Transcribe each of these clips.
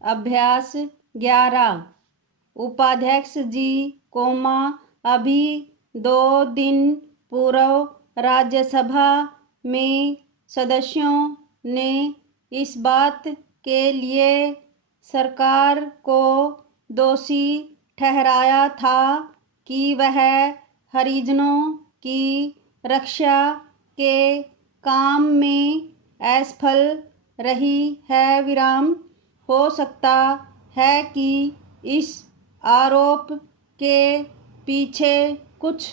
अभ्यास 11। उपाध्यक्ष जी, अभी 2 दिन पूर्व राज्यसभा में सदस्यों ने इस बात के लिए सरकार को दोषी ठहराया था कि वह हरिजनों की रक्षा के काम में असफल रही है। हो सकता है कि इस आरोप के पीछे कुछ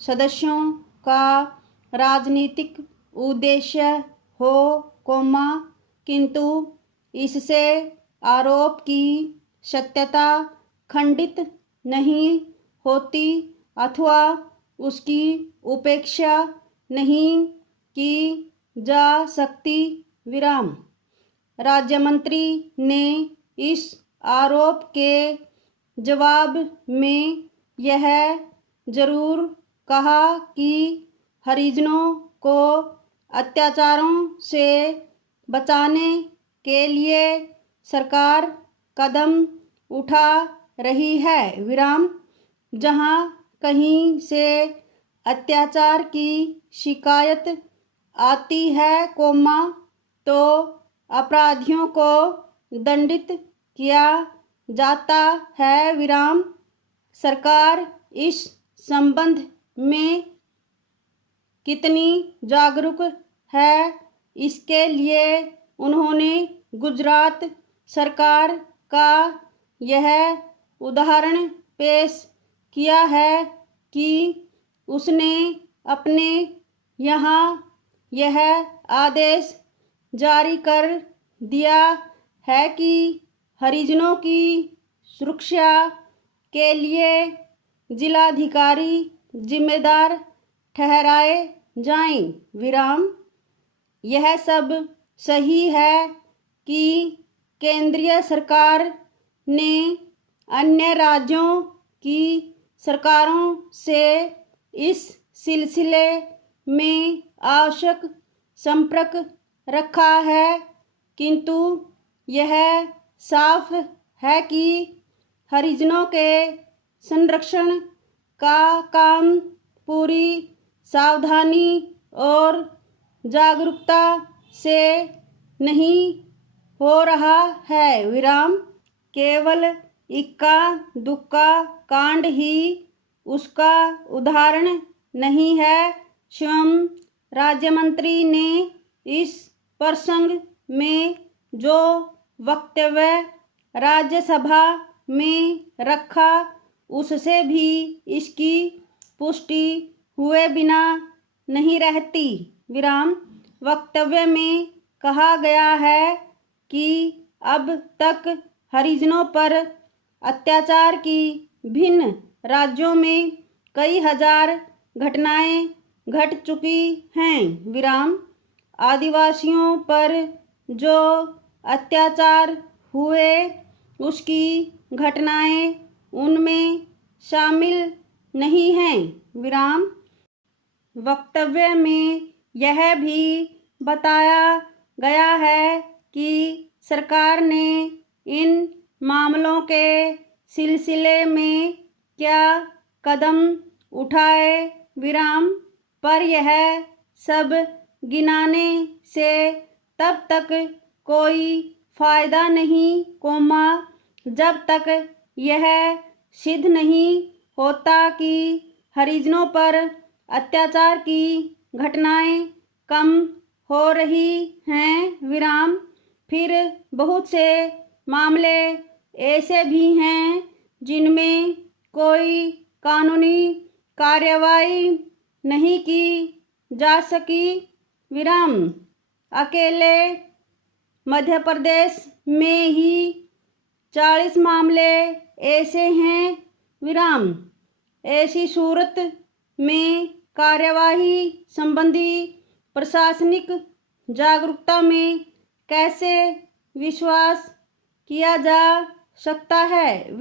सदस्यों का राजनीतिक उद्देश्य हो, किंतु इससे आरोप की सत्यता खंडित नहीं होती अथवा उसकी उपेक्षा नहीं की जा सकती। राज्य मंत्री ने इस आरोप के जवाब में यह जरूर कहा कि हरिजनों को अत्याचारों से बचाने के लिए सरकार कदम उठा रही है। जहां कहीं से अत्याचार की शिकायत आती है, तो अपराधियों को दंडित किया जाता है। सरकार इस संबंध में कितनी जागरूक है, इसके लिए उन्होंने गुजरात सरकार का यह उदाहरण पेश किया है कि उसने अपने यहाँ यह आदेश जारी कर दिया है कि हरिजनों की सुरक्षा के लिए जिलाधिकारी जिम्मेदार ठहराए जाएं। यह सब सही है कि केंद्रीय सरकार ने अन्य राज्यों की सरकारों से इस सिलसिले में आवश्यक संपर्क रखा है, किंतु यह साफ है कि हरिजनों के संरक्षण का काम पूरी सावधानी और जागरूकता से नहीं हो रहा है। केवल इक्का दुक्का कांड ही उसका उदाहरण नहीं है। स्वयं राज्य मंत्री ने इस प्रसंग में जो वक्तव्य राज्यसभा में रखा, उससे भी इसकी पुष्टि हुए बिना नहीं रहती। वक्तव्य में कहा गया है कि अब तक हरिजनों पर अत्याचार की भिन्न राज्यों में कई हजार घटनाएं घट चुकी हैं। आदिवासियों पर जो अत्याचार हुए उसकी घटनाएं उनमें शामिल नहीं हैं। वक्तव्य में यह भी बताया गया है कि सरकार ने इन मामलों के सिलसिले में क्या कदम उठाए, पर यह सब गिनाने से तब तक कोई फायदा नहीं, जब तक यह सिद्ध नहीं होता कि हरिजनों पर अत्याचार की घटनाएं कम हो रही हैं। फिर बहुत से मामले ऐसे भी हैं जिनमें कोई कानूनी कार्रवाई नहीं की जा सकी। अकेले मध्य प्रदेश में ही 40 मामले ऐसे हैं। ऐसी सूरत में कार्यवाही संबंधी प्रशासनिक जागरूकता में कैसे विश्वास किया जा सकता है।